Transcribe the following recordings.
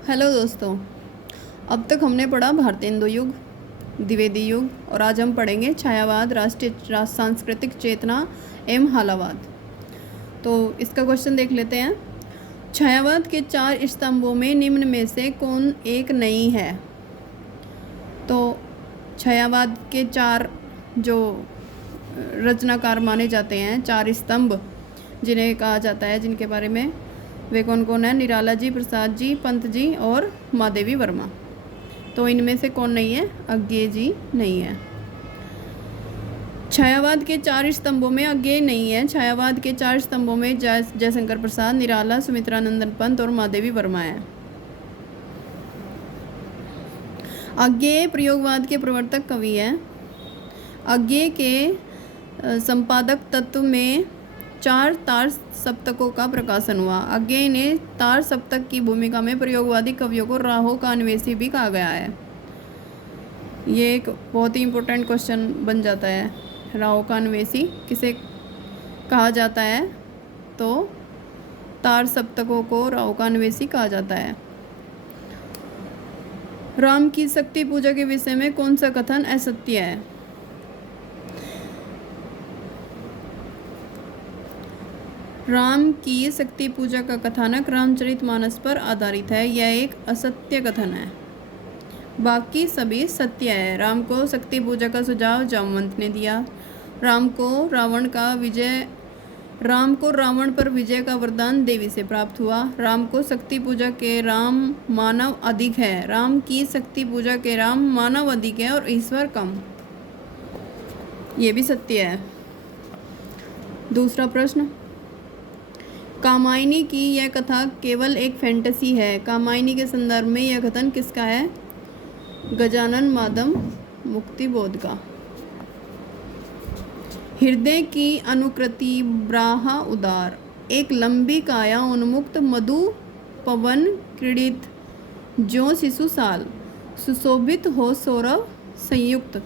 Hello दोस्तों। अब तक हमने पढ़ा भारतेंदु युग, द्विवेदी युग और आज हम पढ़ेंगे छायावाद, राष्ट्रीय सांस्कृतिक चेतना एवं हालावाद। तो इसका क्वेश्चन देख लेते हैं। छायावाद के 4 स्तंभों में निम्न में से कौन एक नहीं है? तो छायावाद के 4 जो रचनाकार माने जाते हैं, 4 स्तंभ जिन्हें कहा जाता है, जिनके बारे में, वे कौन कौन है? निराला जी, प्रसाद जी, पंत जी और महादेवी वर्मा। तो इनमें से कौन नहीं है? अज्ञेय जी नहीं है। छायावाद के 4 स्तंभों में अज्ञेय नहीं है। छायावाद के 4 स्तंभों में जयशंकर प्रसाद, निराला, सुमित्रानंदन पंत और महादेवी वर्मा है। अज्ञेय प्रयोगवाद के प्रवर्तक कवि है। अज्ञेय के संपादक तत्व में 4 तार सप्तकों का प्रकाशन हुआ। अज्ञेय ने तार सप्तक की भूमिका में प्रयोगवादी कवियों को राहों का अन्वेषी भी कहा गया है। ये एक बहुत ही इम्पोर्टेंट क्वेश्चन बन जाता है। राहों का अन्वेषी किसे कहा जाता है? तो तार सप्तकों को राहों का अन्वेषी कहा जाता है। राम की शक्ति पूजा के विषय में कौन सा कथन असत्य है? राम की शक्ति पूजा का कथानक रामचरितमानस पर आधारित है। यह एक असत्य कथन है, बाकी सभी सत्य है। राम को शक्ति पूजा का सुझाव जामवंत ने दिया। राम को रावण पर विजय का वरदान देवी से प्राप्त हुआ। राम को शक्ति पूजा के राम मानव अधिक है। राम की शक्ति पूजा के राम मानव अधिक है और ईश्वर कम। ये भी सत्य है। दूसरा प्रश्न, कामायनी की यह कथा केवल एक फैंटेसी है। कामायनी के संदर्भ में यह कथन किसका है? गजानन माधव मुक्तिबोध का। हृदय की अनुकृति ब्राहा उदार, एक लंबी काया उन्मुक्त मधु पवन क्रीड़ित, ज्यों शिशु साल, सुशोभित हो सौरभ संयुक्त।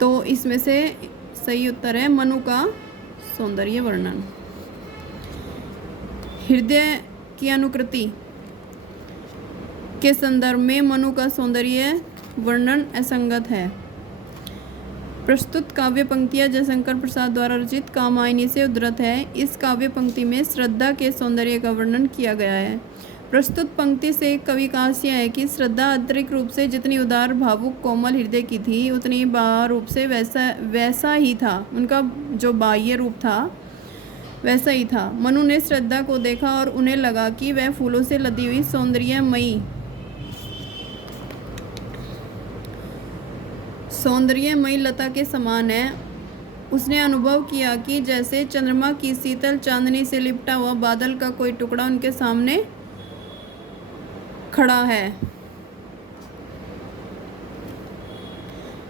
तो इसमें से सही उत्तर है मनु का सौंदर्य वर्णन। हृदय की अनुकृति के संदर्भ में मनु का सौंदर्य वर्णन असंगत है। प्रस्तुत काव्य पंक्तियां जयशंकर प्रसाद द्वारा रचित कामायनी से उद्धृत है। इस काव्य पंक्ति में श्रद्धा के सौंदर्य का वर्णन किया गया है। प्रस्तुत पंक्ति से कवि का आशय है कि श्रद्धा आंतरिक रूप से जितनी उदार, भावुक, कोमल हृदय की थी, उतनी बाह्य रूप से वैसा ही था। उनका जो बाह्य रूप था वैसा ही था। मनु ने श्रद्धा को देखा और उन्हें लगा कि वह फूलों से लदी हुई सौंदर्यमयी लता के समान है। उसने अनुभव किया कि जैसे चंद्रमा की शीतल चांदनी से लिपटा हुआ बादल का कोई टुकड़ा उनके सामने खड़ा है।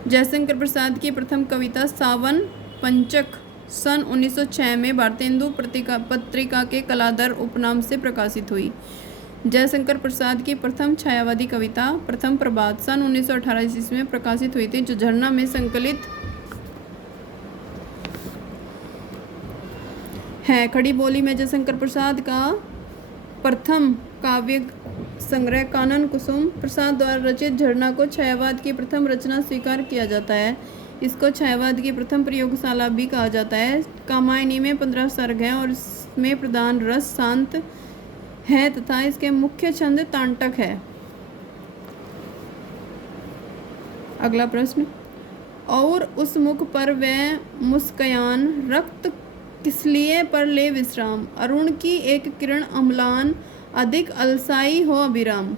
जयशंकर प्रसाद की प्रथम कविता सावन पंचक सन 1906 में भारतेंदु पत्रिका के कलाधर उपनाम से प्रकाशित हुई। जयशंकर प्रसाद की प्रथम छायावादी कविता प्रथम प्रभात सन 1918 ईस्वी में प्रकाशित हुई थी, जो झरना में संकलित है। खड़ी बोली में जयशंकर प्रसाद का प्रथम काव्य संग्रह कानन कुसुम प्रसाद द्वारा रचित झरना को छायावाद की प्रथम रचना स्वीकार किया जाता है। इसको छायावाद की प्रथम प्रयोगशाला भी कहा जाता है। कामायनी में 15 सर्ग हैं और इसमें प्रधान रस शांत है तथा इसके मुख्य छंद तांटक है। अगला प्रश्न, और उस मुख पर वह मुस्कान रक्त किसलिए पर ले विश्राम, अरुण की एक किरण अम्लान अधिक अलसाई हो अभिराम।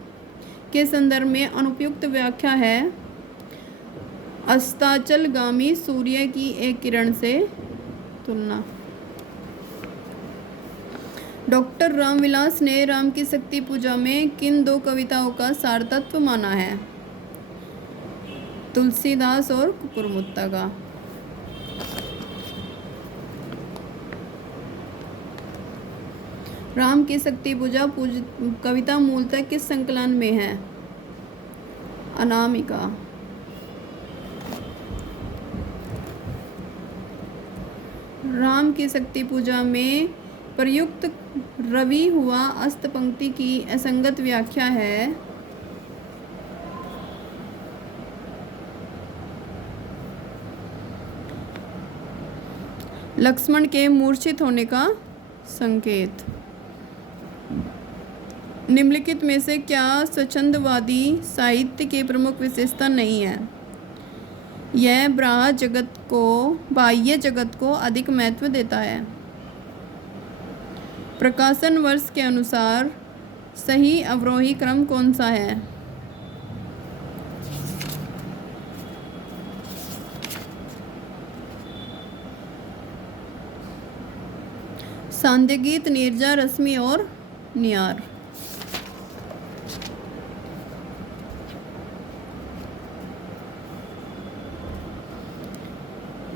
के संदर्भ में अनुपयुक्त व्याख्या है अस्ताचलगामी सूर्य की एक किरण से तुलना। डॉक्टर रामविलास ने राम की शक्ति पूजा में किन 2 कविताओं का सारतत्व माना है? तुलसीदास और कुकुरमुत्ता का। राम की शक्ति पूजा कविता मूलतः किस संकलन में है? अनामिका। राम की शक्ति पूजा में प्रयुक्त रवि हुआ अस्त पंक्ति की असंगत व्याख्या है। लक्ष्मण के मूर्छित होने का संकेत। निम्नलिखित में से क्या स्वच्छंदवादी साहित्य की प्रमुख विशेषता नहीं है? यह बाह्य जगत को अधिक महत्व देता है। प्रकाशन वर्ष के अनुसार सही अवरोही क्रम कौन सा है? सांध्य गीत, नीरजा, रश्मि और नियार।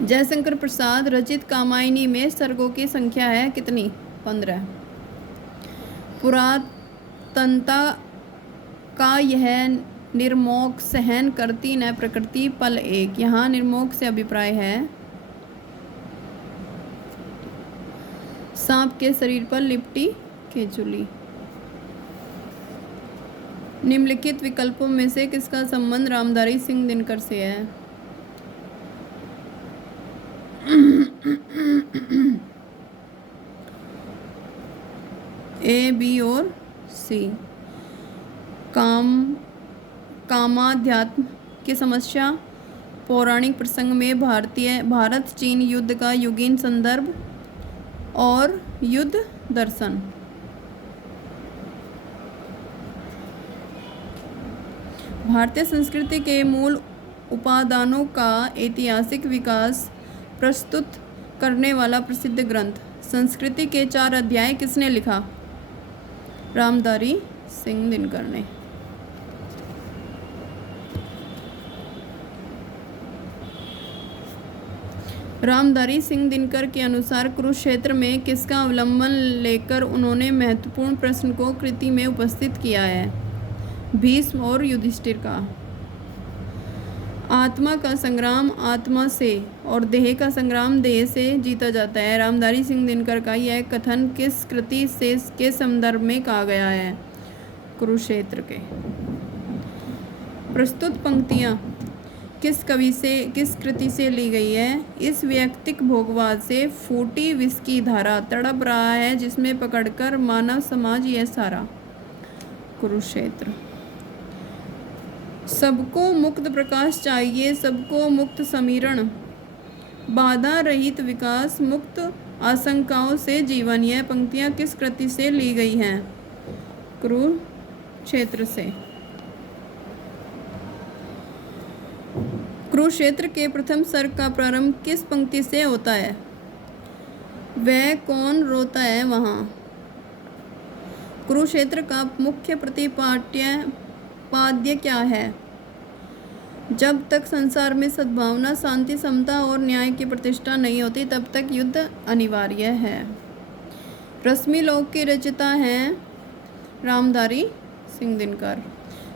जयशंकर प्रसाद रचित कामायनी में सर्गों की संख्या है कितनी? 15। पुरातनता का यह निर्मोक सहन करती न प्रकृति पल एक। यहाँ निर्मोक से अभिप्राय है सांप के शरीर पर लिपटी केचुली। निम्नलिखित विकल्पों में से किसका संबंध रामधारी सिंह दिनकर से है? ए, बी और सी। कामाध्यात्म की समस्या, पौराणिक प्रसंग में भारत चीन युद्ध का युगीन संदर्भ और युद्ध दर्शन। भारतीय संस्कृति के मूल उपादानों का ऐतिहासिक विकास प्रस्तुत करने वाला प्रसिद्ध ग्रंथ संस्कृति के 4 अध्याय किसने लिखा? रामधारी सिंह दिनकर ने। रामधारी सिंह दिनकर के अनुसार कुरुक्षेत्र में किसका अवलंबन लेकर उन्होंने महत्वपूर्ण प्रश्न को कृति में उपस्थित किया है? भीष्म और युधिष्ठिर का। आत्मा का संग्राम आत्मा से और देह का संग्राम देह से जीता जाता है। रामधारी सिंह दिनकर का यह कथन किस कृति से के संदर्भ में कहा गया है? कुरुक्षेत्र के। प्रस्तुत पंक्तियाँ किस कृति से ली गई है? इस व्यक्तिक भोगवाद से फूटी विष की धारा तड़प रहा है जिसमें पकड़कर मानव समाज यह सारा। कुरुक्षेत्र। सबको मुक्त प्रकाश चाहिए, सबको मुक्त समीरण, बाधा रहित विकास, मुक्त आशंकाओं से जीवन। यह पंक्तियाँ किस कृति से ली गई हैं? कुरुक्षेत्र से। कुरुक्षेत्र के प्रथम सर्ग का प्रारंभ किस पंक्ति से होता है? वह कौन रोता है वहाँ। कुरुक्षेत्र का मुख्य प्रतिपाद्य क्या है? जब तक संसार में सद्भावना, शांति, समता और न्याय की प्रतिष्ठा नहीं होती तब तक युद्ध अनिवार्य है। रश्मि लोक के रचयिता हैं रामधारी सिंह दिनकर।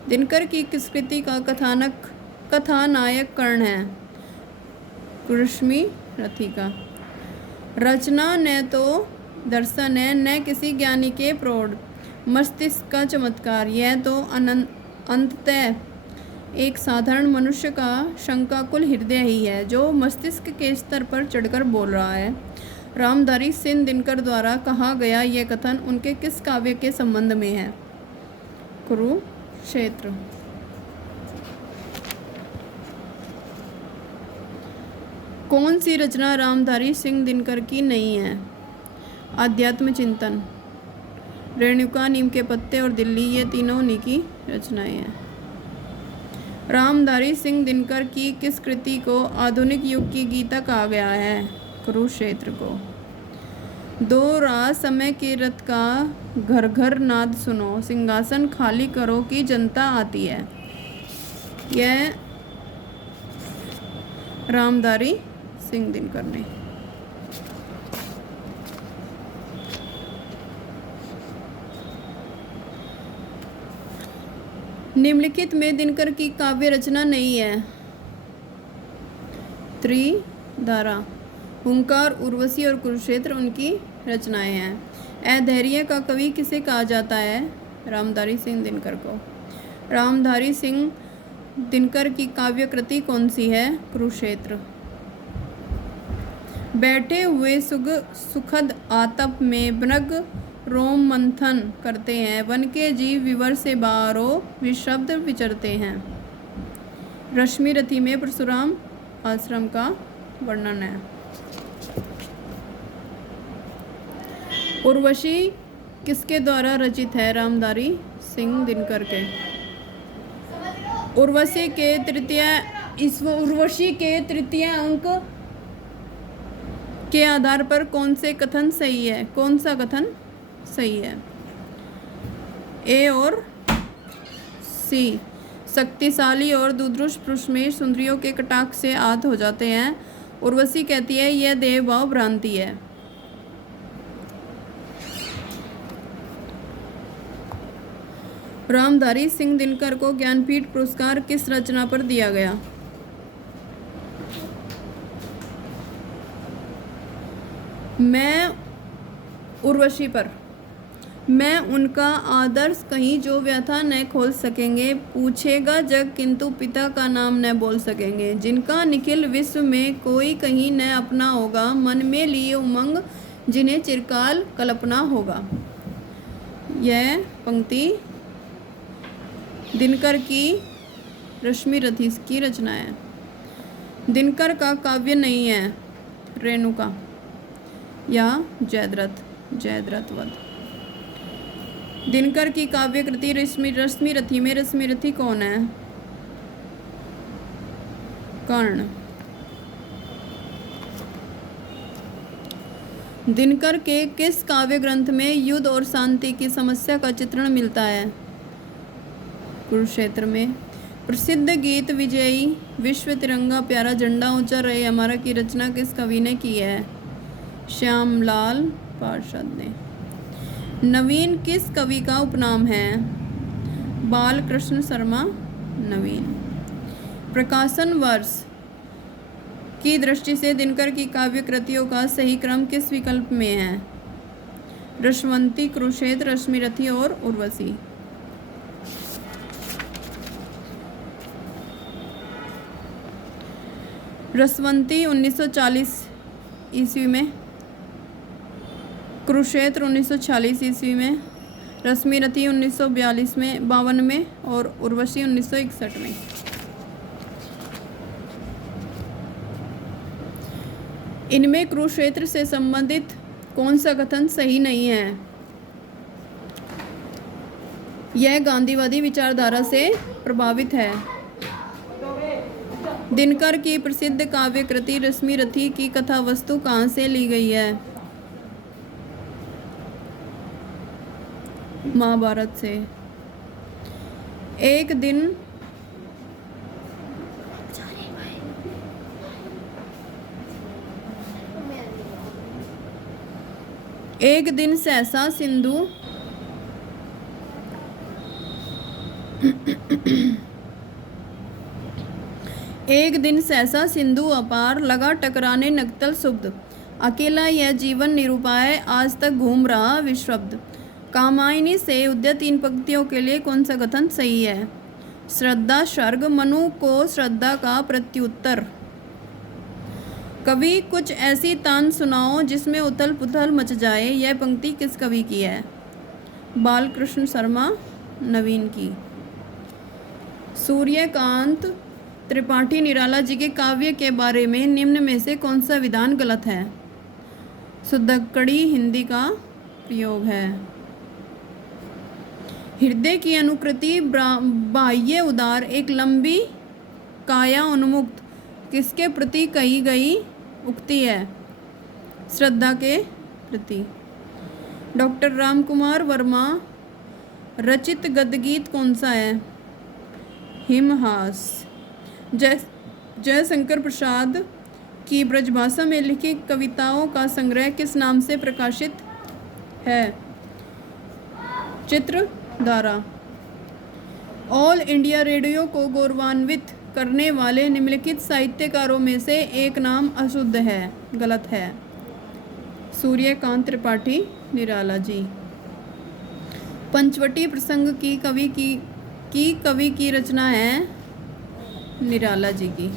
दिनकर की किस कृति का कथानायक कर्ण है? रश्मि रथी का। रचना न तो दर्शन है न किसी ज्ञानी के प्रौढ़ मस्तिष्क का चमत्कार, यह तो अंततः एक साधारण मनुष्य का शंकाकुल हृदय ही है जो मस्तिष्क के स्तर पर चढ़कर बोल रहा है। रामधारी सिंह दिनकर द्वारा कहा गया यह कथन उनके किस काव्य के संबंध में है? कुरुक्षेत्र। कौन सी रचना रामधारी सिंह दिनकर की नहीं है? आध्यात्म चिंतन, रेणुका, नीम के पत्ते और दिल्ली, ये तीनों उन्हीं की रचनाएं हैं। रामधारी सिंह दिनकर की किस कृति को आधुनिक युग की गीता कहा गया है? कुरुक्षेत्र को। दो रात समय के रथ का घर घर नाद सुनो, सिंहासन खाली करो कि जनता आती है, यह रामधारी सिंह दिनकर ने। निम्नलिखित में दिनकर की काव्य रचना नहीं है। त्रिधारा, हुंकार, उर्वशी और कुरुक्षेत्र उनकी रचनाएं हैं। अधैर्य का कवि किसे कहा जाता है? रामधारी सिंह दिनकर को। रामधारी सिंह दिनकर की काव्य कृति कौन सी है? कुरुक्षेत्र। बैठे हुए सुखद आतप में मृग रोम मंथन करते हैं, वन के जीव विवर से बाहरों विशब्द विचरते हैं। रश्मि रथी में परशुराम आश्रम का वर्णन है। उर्वशी किसके द्वारा रचित है? रामधारी सिंह दिनकर के। उर्वशी के तृतीय अंक के आधार पर कौन से कथन सही है? कौन सा कथन सही है? ए और सी। शक्तिशाली और दुर्धर्ष पुरुष में सुंदरियों के कटाक्ष से आहत हो जाते हैं। उर्वशी कहती है यह देह भाव भ्रांति है। रामधारी सिंह दिनकर को ज्ञानपीठ पुरस्कार किस रचना पर दिया गया? मैं उर्वशी पर। मैं उनका आदर्श कहीं जो व्यथा न खोल सकेंगे, पूछेगा जग किंतु पिता का नाम न बोल सकेंगे, जिनका निखिल विश्व में कोई कहीं न अपना होगा, मन में लिए उमंग जिन्हें चिरकाल कल्पना होगा। यह पंक्ति दिनकर की रश्मि रथी की रचना है। दिनकर का काव्य नहीं है रेणुका या जयद्रथ वध। दिनकर की काव्य कृति रश्मि रथी में रश्मि रथी कौन है? कर्ण। दिनकर के किस काव्य ग्रंथ में युद्ध और शांति की समस्या का चित्रण मिलता है? कुरुक्षेत्र में। प्रसिद्ध गीत विजयी विश्व तिरंगा प्यारा झंडा ऊंचा रहे हमारा की रचना किस कवि ने की है? श्यामलाल पार्षद ने। नवीन किस कवि का उपनाम है? बालकृष्ण शर्मा नवीन। प्रकाशन वर्ष की दृष्टि से दिनकर की काव्य कृतियों का सही क्रम किस विकल्प में है? रसवंती, कुरुक्षेत्र, रश्मि रथी और उर्वशी। रसवंती 1940 ईस्वी में, कुरुक्षेत्र 1946 ईस्वी में, रश्मि रथी 1952 में 52 में और उर्वशी 1961 में। इनमें कुरुक्षेत्र से संबंधित कौन सा कथन सही नहीं है? यह गांधीवादी विचारधारा से प्रभावित है। दिनकर की प्रसिद्ध काव्य कृति रश्मि रथी की कथा वस्तु कहाँ से ली गई है? महाभारत से। एक दिन सहसा सिंधु एक दिन सहसा सिंधु अपार, लगा टकराने नक्तल शुब्द, अकेला यह जीवन निरुपाय, आज तक घूम रहा विश्वब्द। कामायनी से उद्यत इन पंक्तियों के लिए कौन सा कथन सही है? श्रद्धा स्वर्ग, मनु को श्रद्धा का प्रत्युत्तर। कवि कुछ ऐसी तान सुनाओ जिसमें उथल पुथल मच जाए, यह पंक्ति किस कवि की है? बालकृष्ण शर्मा नवीन की। सूर्यकांत त्रिपाठी निराला जी के काव्य के बारे में निम्न में से कौन सा विधान गलत है? शुद्धक्कड़ी हिंदी का प्रयोग है। हृदय की अनुकृति बाह्य उदार, एक लंबी काया उन्मुक्त किसके प्रति कही गई उक्ति है? श्रद्धा के प्रति। डॉक्टर रामकुमार वर्मा रचित गद्यगीत कौन सा है? हिमहास। जयशंकर प्रसाद की ब्रजभाषा में लिखी कविताओं का संग्रह किस नाम से प्रकाशित है? चित्रधारा। ऑल इंडिया रेडियो को गौरवान्वित करने वाले निम्नलिखित साहित्यकारों में से एक नाम अशुद्ध है, गलत है। सूर्यकांत त्रिपाठी निराला जी। पंचवटी प्रसंग की कवि की रचना है निराला जी की।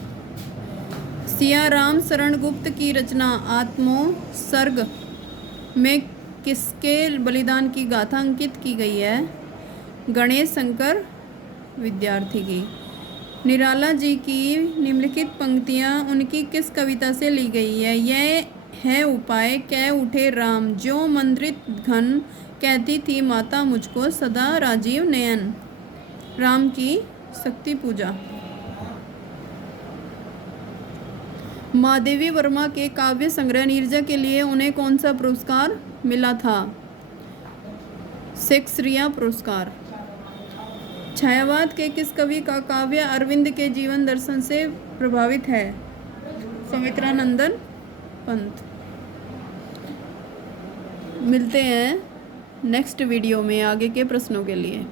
सियाराम शरण गुप्त की रचना आत्मोत्सर्ग में किसके बलिदान की गाथा अंकित की गई है? गणेश शंकर विद्यार्थी की। निराला जी की निम्नलिखित पंक्तियाँ उनकी किस कविता से ली गई है? यह है उपाय कह उठे राम, जो मंद्रित घन कहती थी माता मुझको सदा राजीव नयन। राम की शक्ति पूजा। महादेवी वर्मा के काव्य संग्रह नीरजा के लिए उन्हें कौन सा पुरस्कार मिला था? शेक्सपियर पुरस्कार। छायावाद के किस कवि का काव्य अरविंद के जीवन दर्शन से प्रभावित है? सुमित्रानंदन पंत। मिलते हैं नेक्स्ट वीडियो में आगे के प्रश्नों के लिए।